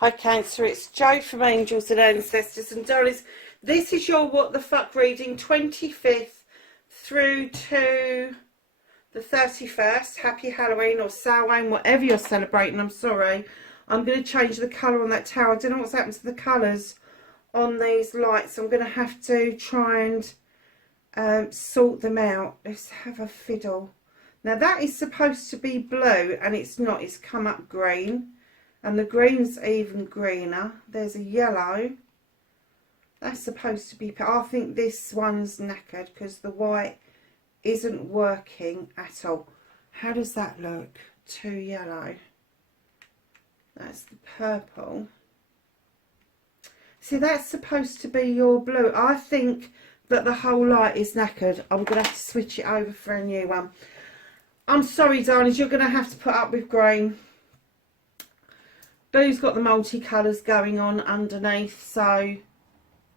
Hi Cancer, it's Jo from Angels and Ancestors and Darlings. This is your What the Fuck reading, 25th through to the 31st. Happy Halloween or Samhain, whatever you're celebrating. I'm sorry. I'm going to change the colour on that tower. I don't know what's happened to the colours on these lights. I'm going to have to try and sort them out. Let's have a fiddle. Now that is supposed to be blue and it's not. It's come up green. And the green's even greener. There's a yellow. That's supposed to be... I think this one's knackered because the white isn't working at all. How does that look? Too yellow. That's the purple. See, that's supposed to be your blue. I think that the whole light is knackered. I'm going to have to switch it over for a new one. I'm sorry, darlings. You're going to have to put up with green. Blue's got the multicolours going on underneath, so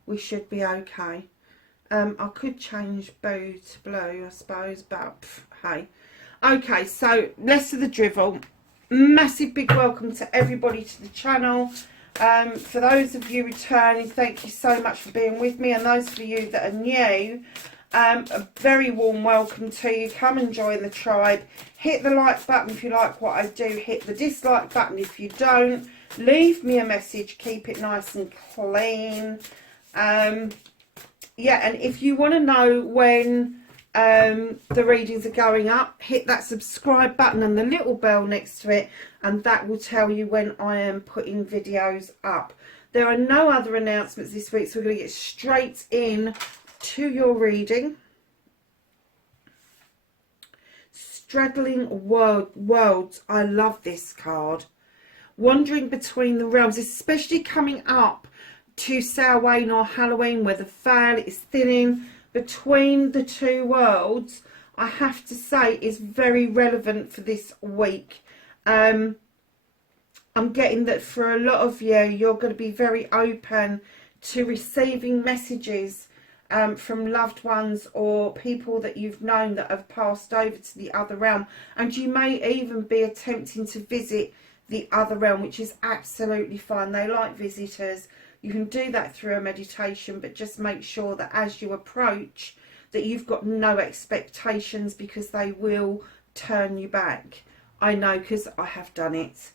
we should be okay. I could change blue to blue, I suppose, but hey. Okay, so less of the drivel. Massive big welcome to everybody to the channel. For those of you returning, thank you so much for being with me, and those of you that are new, a very warm welcome to you. Come and join the tribe. Hit the like button if you like what I do. Hit the dislike button if you don't. Leave me a message. Keep it nice and clean. Yeah, and if you want to know when the readings are going up, hit that subscribe button and the little bell next to it, and that will tell you when I am putting videos up. There are no other announcements this week, so we're going to get straight in to your reading. Straddling worlds. I love this card. Wandering between the realms, especially coming up to Samhain or Halloween, where the veil is thinning between the two worlds, I have to say is very relevant for this week. I'm getting that for a lot of you, you're going to be very open to receiving messages from loved ones or people that you've known that have passed over to the other realm, and you may even be attempting to visit the other realm, which is absolutely fine. They like visitors. You can do that through a meditation, but just make sure that as you approach that you've got no expectations, because they will turn you back. I know, because I have done it.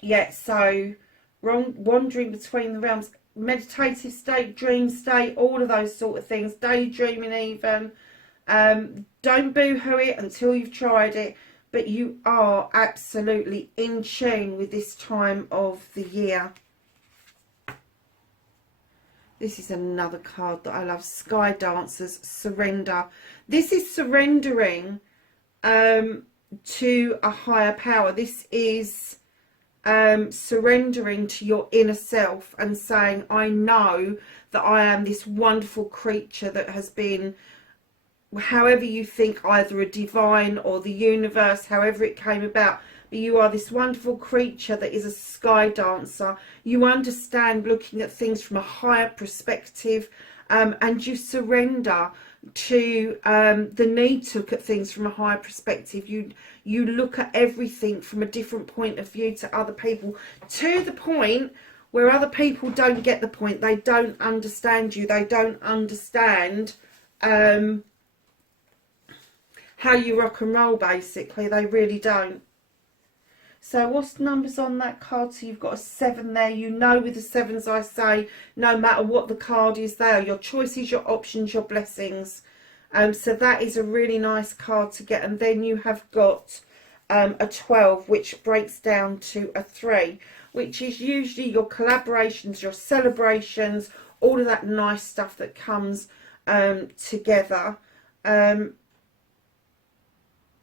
Yeah, so wandering between the realms, meditative state, dream state, all of those sort of things, daydreaming even. Don't boo-hoo it until you've tried it, but you are absolutely in tune with this time of the year. This is another card that I love. Sky Dancers, surrender. This is surrendering to a higher power. This is surrendering to your inner self and saying, I know that I am this wonderful creature that has been, however you think, either a divine or the universe, however it came about, but you are this wonderful creature that is a sky dancer. You understand looking at things from a higher perspective, and you surrender to the need to look at things from a higher perspective. You look at everything from a different point of view to other people, to the point where other people don't get the point. They don't understand you. They don't understand how you rock and roll, basically. They really don't. So what's the numbers on that card? So you've got a 7 there. You know, with the 7s, I say, no matter what the card is, they are your choices, your options, your blessings. So that is a really nice card to get. And then you have got a 12, which breaks down to a 3, which is usually your collaborations, your celebrations, all of that nice stuff that comes together.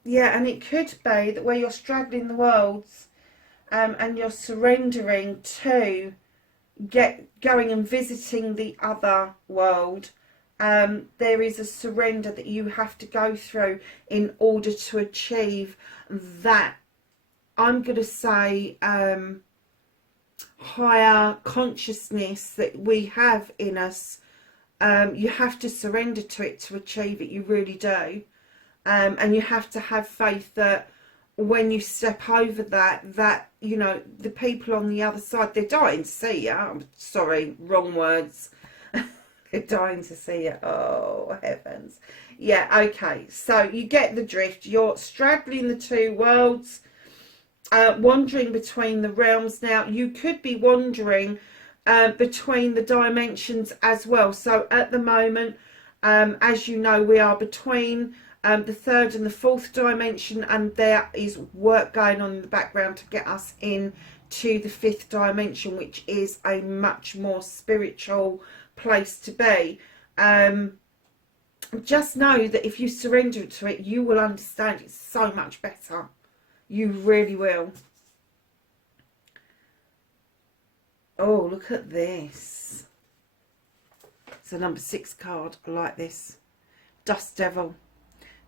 Yeah, and it could be that where you're straddling the worlds and you're surrendering to going and visiting the other world, there is a surrender that you have to go through in order to achieve that, I'm going to say, higher consciousness that we have in us. You have to surrender to it to achieve it. You really do. And you have to have faith that when you step over that, you know, the people on the other side, they're dying to see you. I'm sorry, wrong words. They're dying to see you. Oh, heavens. Yeah, okay. So you get the drift. You're straddling the two worlds, wandering between the realms. Now, you could be wandering between the dimensions as well. So at the moment, as you know, we are between the third and the fourth dimension, and there is work going on in the background to get us in to the fifth dimension, which is a much more spiritual place to be. Just know that if you surrender to it, you will understand it so much better. You really will. Oh, look at this. It's a number 6 card. I like this. Dust Devil.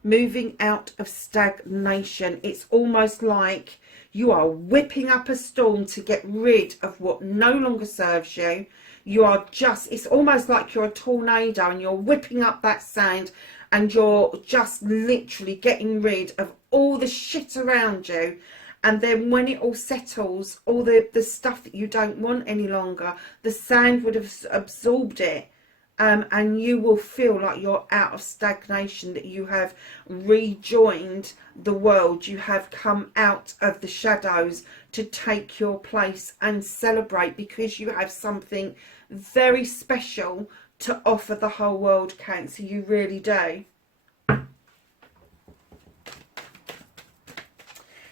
Moving out of stagnation. It's almost like you are whipping up a storm to get rid of what no longer serves you. You are just, it's almost like you're a tornado and you're whipping up that sand and you're just literally getting rid of all the shit around you. And then when it all settles, all the stuff that you don't want any longer, the sand would have absorbed it. And you will feel like you're out of stagnation, that you have rejoined the world. You have come out of the shadows to take your place and celebrate, because you have something very special to offer the whole world, Cancer. You really do.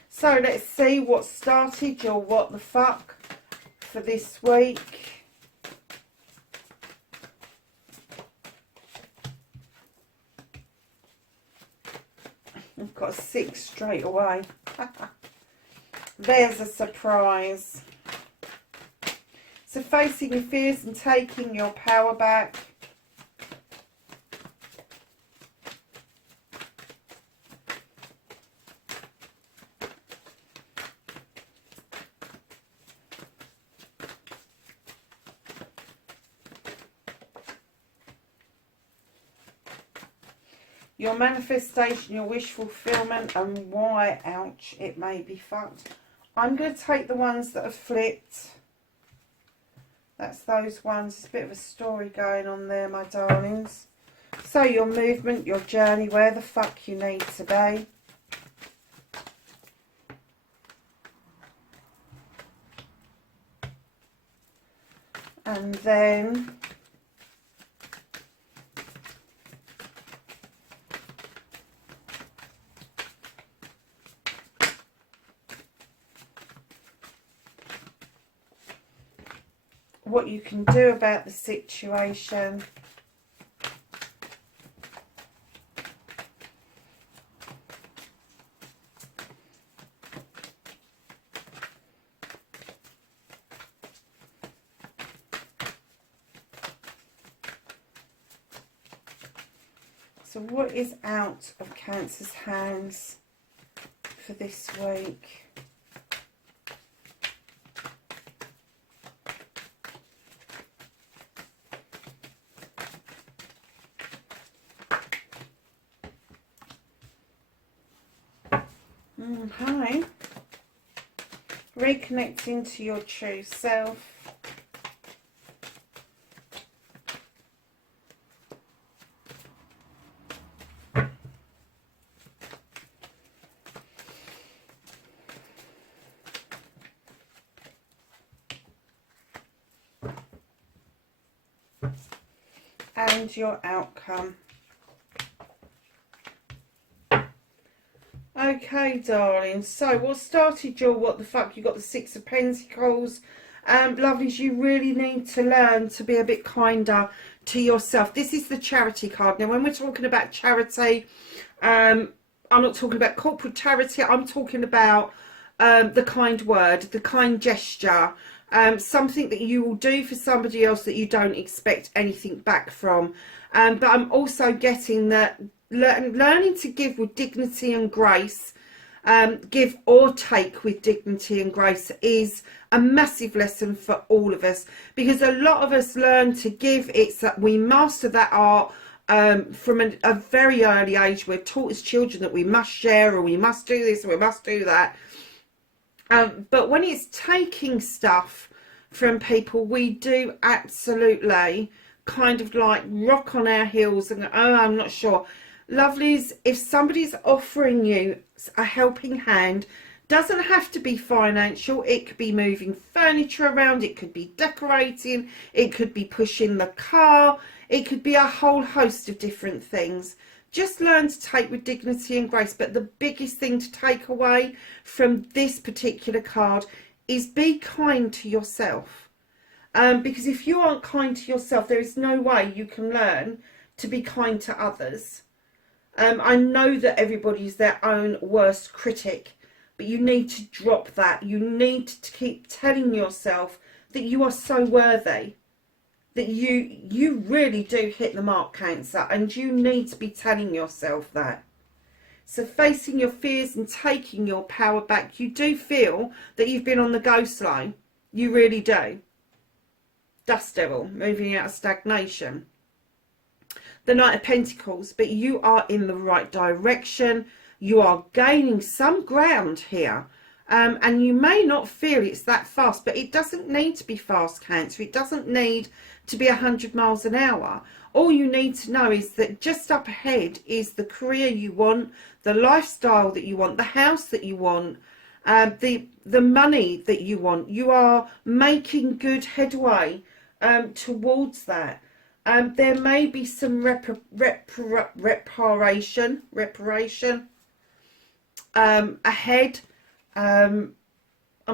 So let's see what started your what the fuck for this week. I've got a 6 straight away. There's a surprise. So facing your fears and taking your power back. Your manifestation, your wish fulfillment, and why, ouch, it may be fucked. I'm going to take the ones that are flipped. That's those ones. There's a bit of a story going on there, my darlings. So your movement, your journey, where the fuck you need to be. And then what you can do about the situation. So what is out of Cancer's hands for this week? Hi. Reconnecting to your true self. And your outcome. Okay, darling. So what started your what the fuck? You got the 6 of Pentacles. Lovelies, you really need to learn to be a bit kinder to yourself. This is the charity card. Now, when we're talking about charity, I'm not talking about corporate charity. I'm talking about the kind word, the kind gesture, something that you will do for somebody else that you don't expect anything back from. But I'm also getting that learning to give with dignity and grace, give or take with dignity and grace, is a massive lesson for all of us, because a lot of us learn to give. It's that we master that art From a very early age, we're taught as children that we must share, or we must do this, or we must do that. But when it's taking stuff from people, we do absolutely kind of like rock on our heels and go, oh, I'm not sure. Lovelies, if somebody's offering you a helping hand, doesn't have to be financial. It could be moving furniture around, it could be decorating, it could be pushing the car, it could be a whole host of different things. Just learn to take with dignity and grace. But the biggest thing to take away from this particular card is be kind to yourself. Because if you aren't kind to yourself, there is no way you can learn to be kind to others. I know that everybody's their own worst critic, but you need to drop that. You need to keep telling yourself that you are so worthy, that you really do hit the mark, Cancer, and you need to be telling yourself that. So facing your fears and taking your power back, you do feel that you've been on the go slow. You really do. Dust Devil, moving out of stagnation. The Knight of Pentacles, but you are in the right direction. You are gaining some ground here. And you may not feel it's that fast, but it doesn't need to be fast, Cancer. It doesn't need to be 100 miles an hour. All you need to know is that just up ahead is the career you want, the lifestyle that you want, the house that you want, the money that you want. You are making good headway towards that. There may be some reparation ahead. I'm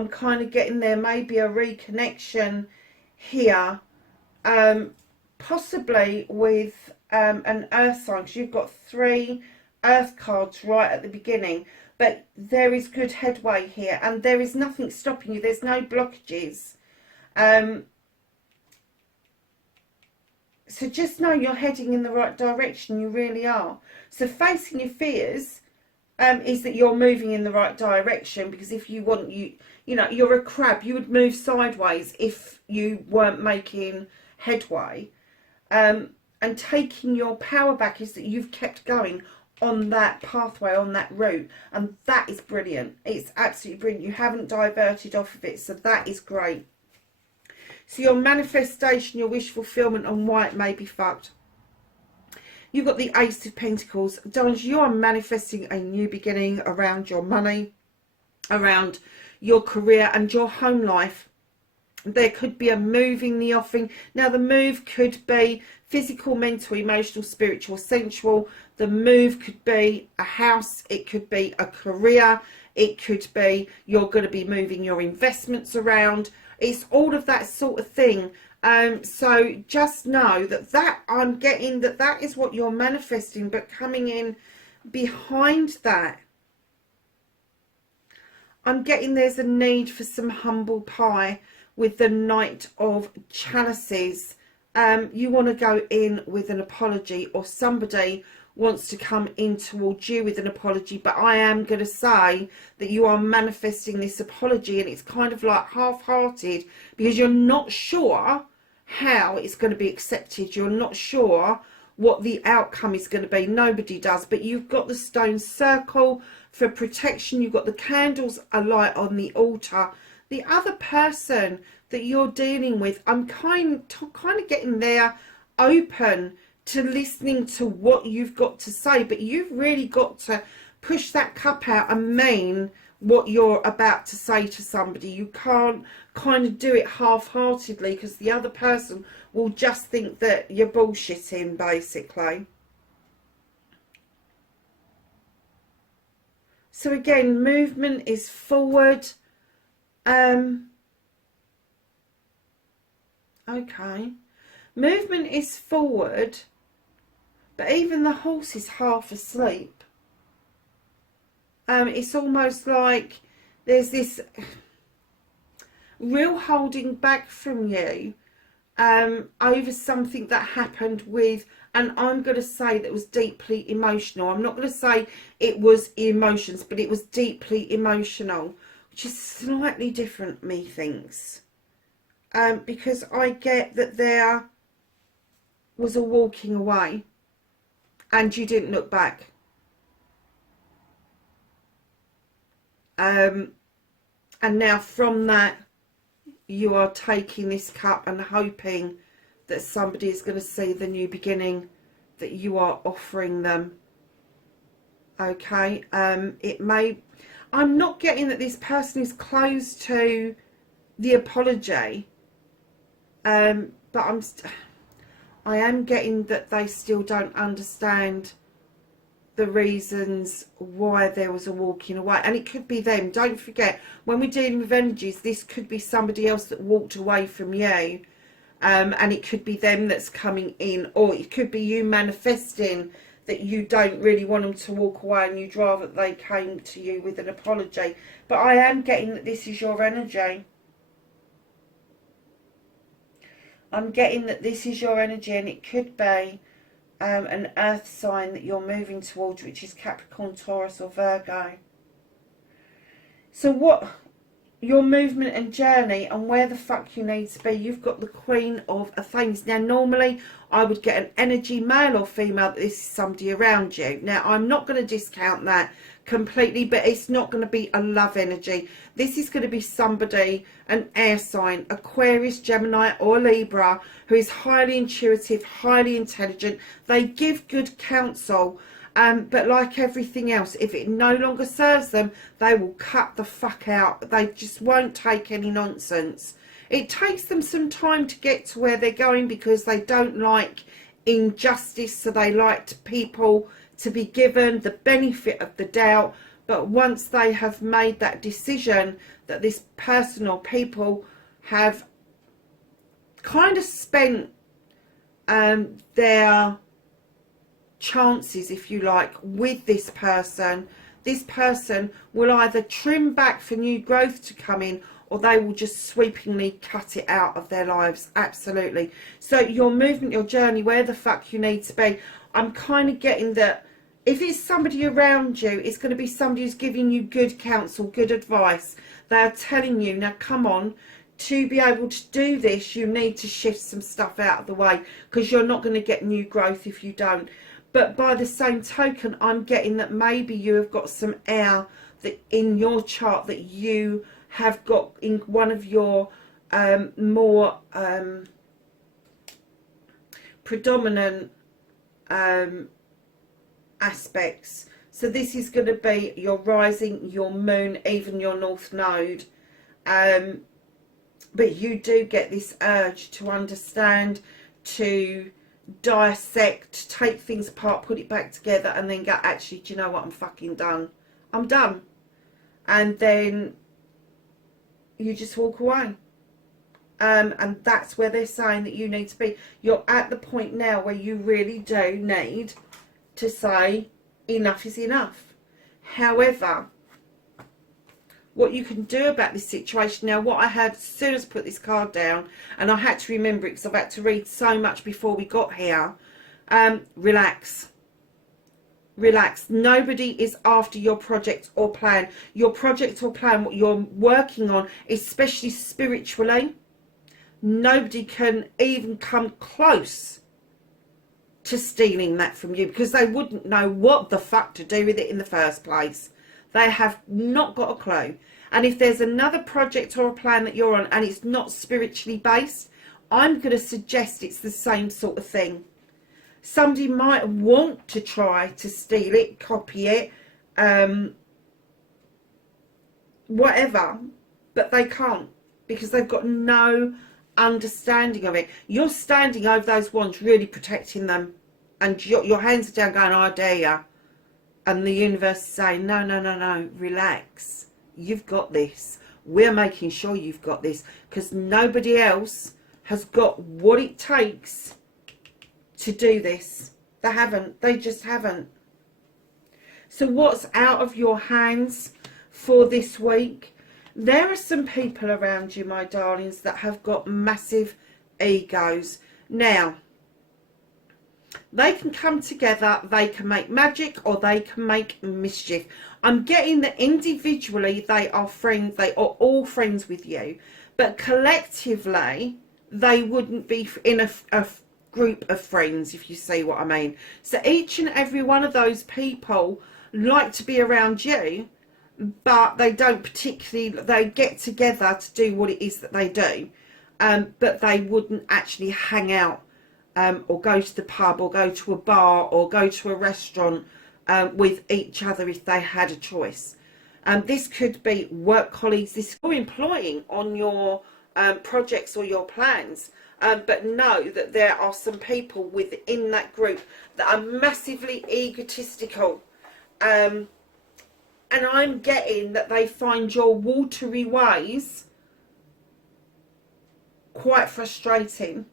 kind of getting there, maybe a reconnection here, possibly with an earth sign, because you've got 3 earth cards right at the beginning. But there is good headway here, and there is nothing stopping you. There's no blockages. So just know you're heading in the right direction. You really are. So facing your fears is that you're moving in the right direction, because if you want, you know, you're a crab. You would move sideways if you weren't making headway. And taking your power back is that you've kept going on that pathway, on that route, and that is brilliant. It's absolutely brilliant. You haven't diverted off of it, so that is great. So your manifestation, your wish fulfillment, and why it may be fucked. You've got the Ace of Pentacles. Darlings, you are manifesting a new beginning around your money, around your career and your home life. There could be a move in the offing. Now, the move could be physical, mental, emotional, spiritual, sensual. The move could be a house. It could be a career. It could be you're going to be moving your investments around. It's all of that sort of thing. So just know that I'm getting that is what you're manifesting, but coming in behind that, I'm getting there's a need for some humble pie with the Knight of Chalices. You want to go in with an apology, or somebody wants to come in towards you with an apology, but I am going to say that you are manifesting this apology, and it's kind of like half-hearted, because you're not sure how it's going to be accepted. You're not sure what the outcome is going to be. Nobody does. But you've got the stone circle for protection. You've got the candles alight on the altar. The other person that you're dealing with, I'm kind of getting there open to listening to what you've got to say, but you've really got to push that cup out and mean what you're about to say to somebody. You can't kind of do it half-heartedly, because the other person will just think that you're bullshitting, basically. So again, movement is forward. Okay, movement is forward, but even the horse is half asleep. It's almost like there's this real holding back from you over something that happened with, and I'm going to say that was deeply emotional. I'm not going to say it was emotions, but it was deeply emotional, which is slightly different, methinks. Because I get that there was a walking away. and you didn't look back. And now from that, you are taking this cup and hoping that somebody is going to see the new beginning that you are offering them. Okay, it may, I'm not getting that this person is close to the apology, but I am getting that they still don't understand the reasons why there was a walking away, and it could be them. Don't forget, when we're dealing with energies, this could be somebody else that walked away from you, and it could be them that's coming in, or it could be you manifesting that you don't really want them to walk away and you'd rather they came to you with an apology. But I am getting that this is your energy. I'm getting that this is your energy, and it could be an earth sign that you're moving towards, which is Capricorn, Taurus or Virgo. So what your movement and journey and where the fuck you need to be, you've got the Queen of Things. Now normally I would get an energy, male or female, that this is somebody around you. Now I'm not going to discount that completely, but it's not going to be a love energy. This is going to be somebody, an air sign, Aquarius, Gemini or Libra, who is highly intuitive, highly intelligent. They give good counsel, but like everything else, if it no longer serves them, they will cut the fuck out. They just won't take any nonsense. It takes them some time to get to where they're going because they don't like injustice, so they like people to be given the benefit of the doubt. But once they have made that decision that this person or people have kind of spent their chances, if you like, with this person will either trim back for new growth to come in, or they will just sweepingly cut it out of their lives. Absolutely. So your movement, your journey, where the fuck you need to be, I'm kind of getting that if it's somebody around you, it's going to be somebody who's giving you good counsel, good advice. They are telling you, now come on, to be able to do this, you need to shift some stuff out of the way, because you're not going to get new growth if you don't. But by the same token, I'm getting that maybe you have got some air that in your chart that you have got in one of your more predominant aspects. So this is going to be your rising, your moon, even your north node. But you do get this urge to understand, to dissect, take things apart, put it back together, and then go, actually, do you know what, I'm fucking done. I'm done. And then you just walk away. And that's where they're saying that you need to be. You're at the point now where you really do need to say enough is enough. However, what you can do about this situation now, what I had as soon as I put this card down, and I had to remember it because I've had to read so much before we got here, relax. Relax. Nobody is after your project or plan. Your project or plan, what you're working on, especially spiritually, nobody can even come close to stealing that from you, because they wouldn't know what the fuck to do with it in the first place. They have not got a clue. And if there's another project or a plan that you're on and it's not spiritually based, I'm going to suggest it's the same sort of thing. Somebody might want to try to steal it, copy it, whatever, but they can't, because they've got no understanding of it. You're standing over those wands, really protecting them, and your hands are down going, I dare you. And the universe is saying, no, no, no, no, relax. You've got this. We're making sure you've got this, because nobody else has got what it takes to do this. They haven't. They just haven't. So what's out of your hands for this week? There are some people around you, my darlings, that have got massive egos. Now, they can come together, they can make magic, or they can make mischief. I'm getting that individually they are friends, they are all friends with you, but collectively they wouldn't be in group of friends, if you see what I mean. So each and every one of those people like to be around you, but they don't particularly, they get together to do what it is that they do, but they wouldn't actually hang out or go to the pub or go to a bar or go to a restaurant with each other if they had a choice. This could be work colleagues, this you're employing on your projects or your plans, but know that there are some people within that group that are massively egotistical, and I'm getting that they find your watery ways quite frustrating.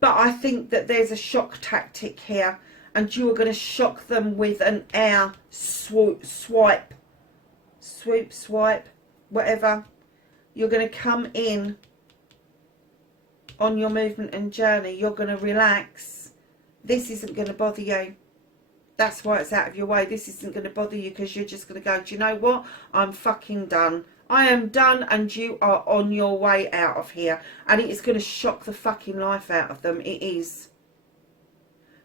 But I think that there's a shock tactic here, and you are going to shock them with an air swoop, swipe, whatever. You're going to come in on your movement and journey. You're going to relax. This isn't going to bother you. That's why it's out of your way. This isn't going to bother you because you're just going to go, do you know what? I'm fucking done. I am done, and you are on your way out of here. And it is going to shock the fucking life out of them. It is.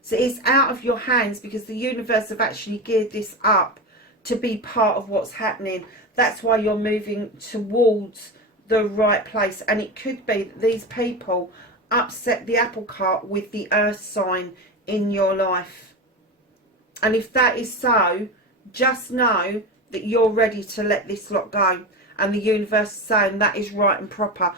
So it's out of your hands because the universe have actually geared this up to be part of what's happening. That's why you're moving towards the right place. And it could be that these people upset the apple cart with the earth sign in your life. And if that is so, just know that you're ready to let this lot go. And the universe is saying that is right and proper.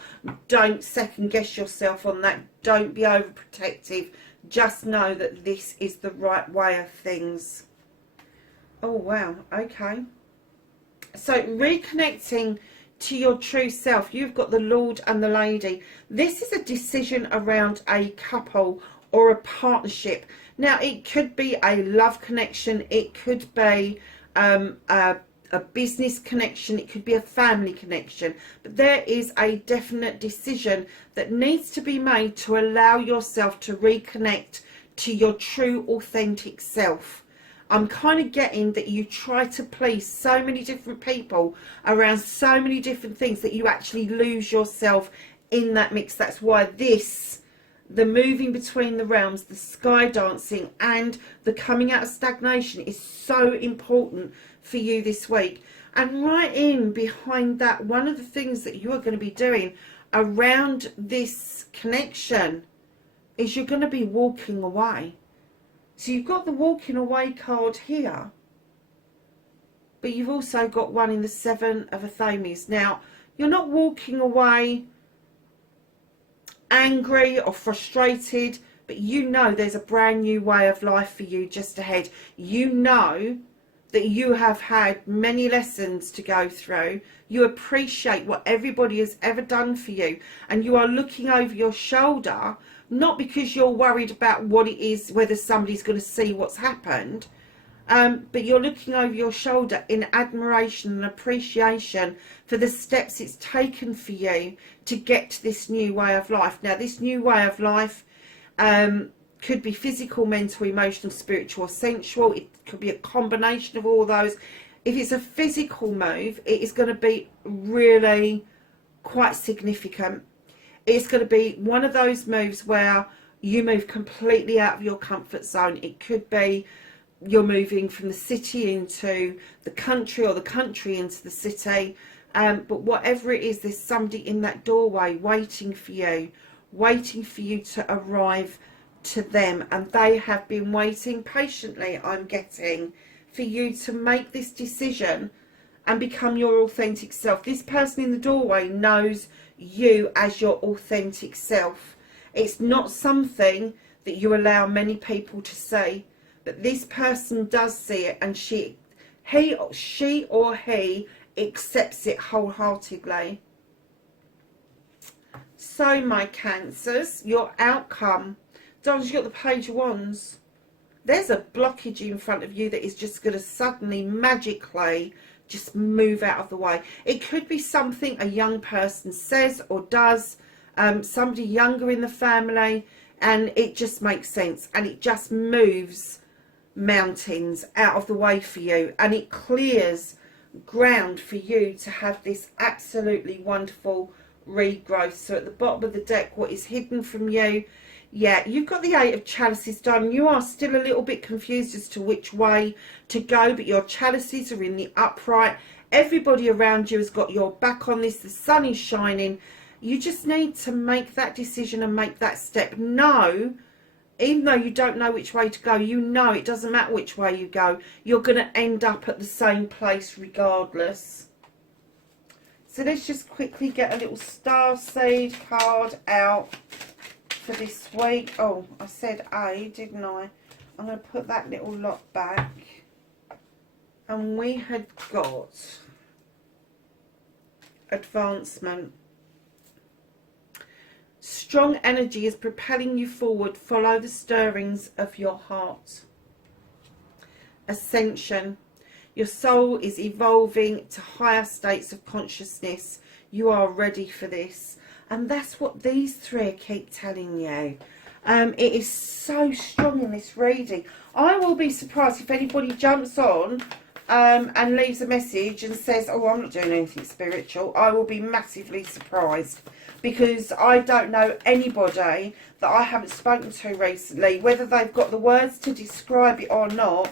Don't second guess yourself on that. Don't be overprotective. Just know that this is the right way of things. Oh, wow. Okay. So reconnecting to your true self. You've got the Lord and the Lady. This is a decision around a couple or a partnership. Now, it could be a love connection. It could be a business connection. It could be a family connection. But there is a definite decision that needs to be made to allow yourself to reconnect to your true, authentic self. I'm kind of getting that you try to please so many different people around so many different things that you actually lose yourself in that mix. That's why this, the moving between the realms, the sky dancing and the coming out of stagnation is so important for you this week. And right in behind that, one of the things that you are going to be doing around this connection is you're going to be walking away. So you've got the walking away card here, but you've also got one in the Seven of Athames. Now, you're not walking away angry or frustrated, but you know there's a brand new way of life for you just ahead. You know that you have had many lessons to go through. You appreciate what everybody has ever done for you, and you are looking over your shoulder, not because you're worried about what it is, whether somebody's going to see what's happened, but you're looking over your shoulder in admiration and appreciation for the steps it's taken for you to get to this new way of life. Now, this new way of life could be physical, mental, emotional, spiritual, or sensual. It could be a combination of all those. If it's a physical move, it is going to be really quite significant. It's going to be one of those moves where you move completely out of your comfort zone. It could be you're moving from the city into the country, or the country into the city. But whatever it is, there's somebody in that doorway waiting for you to arrive to them. And they have been waiting patiently, I'm getting, for you to make this decision and become your authentic self. This person in the doorway knows you as your authentic self. It's not something that you allow many people to see, but this person does see it, and she or he accepts it wholeheartedly. So, my Cancers, your outcome. Darling, you've got the Page of Wands. There's a blockage in front of you that is just going to suddenly, magically, just move out of the way. It could be something a young person says or does, somebody younger in the family, and it just makes sense, and it just moves mountains out of the way for you, and it clears ground for you to have this absolutely wonderful regrowth. So at the bottom of the deck, what is hidden from you Yeah, you've got the Eight of Chalices done. You are still a little bit confused as to which way to go, but your chalices are in the upright. Everybody around you has got your back on this. The sun is shining. You just need to make that decision and make that step. No, even though you don't know which way to go, you know it doesn't matter which way you go. You're going to end up at the same place regardless. So let's just quickly get a little starseed card out for this week. Oh, I said A, didn't I? I'm going to put that little lot back. And we had got advancement. Strong energy is propelling you forward. Follow the stirrings of your heart. Ascension. Your soul is evolving to higher states of consciousness. You are ready for this. And that's what these three keep telling you. It is so strong in this reading. I will be surprised if anybody jumps on and leaves a message and says, oh, I'm not doing anything spiritual. I will be massively surprised, because I don't know anybody that I haven't spoken to recently, whether they've got the words to describe it or not,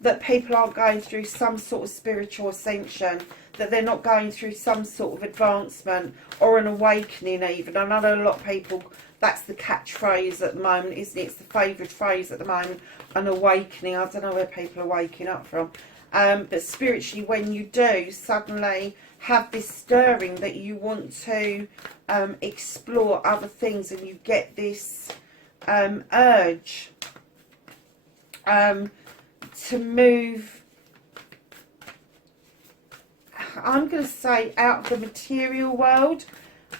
that people aren't going through some sort of spiritual ascension, that they're not going through some sort of advancement or an awakening even. I know a lot of people, that's the catchphrase at the moment, isn't it? It's the favoured phrase at the moment, an awakening. I don't know where people are waking up from. But spiritually, when you do suddenly have this stirring that you want to explore other things, and you get this urge to move, I'm going to say, out of the material world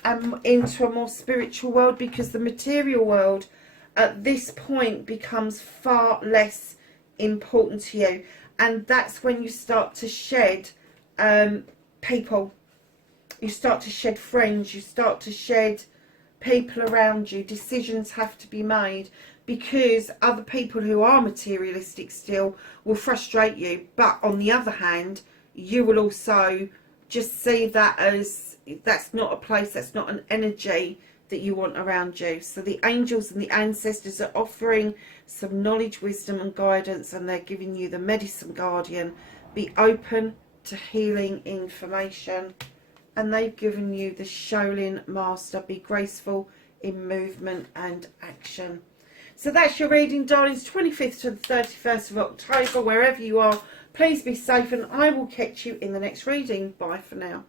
and into a more spiritual world, because the material world at this point becomes far less important to you. And that's when you start to shed people. You start to shed friends. You start to shed people around you. Decisions have to be made, because other people who are materialistic still will frustrate you. But on the other hand, you will also just see that as, that's not a place, that's not an energy that you want around you. So the angels and the ancestors are offering some knowledge, wisdom and guidance, and they're giving you the medicine guardian. Be open to healing information. And they've given you the Shaolin master. Be graceful in movement and action. So that's your reading, darlings, 25th to the 31st of October. Wherever you are, please be safe, and I will catch you in the next reading. Bye for now.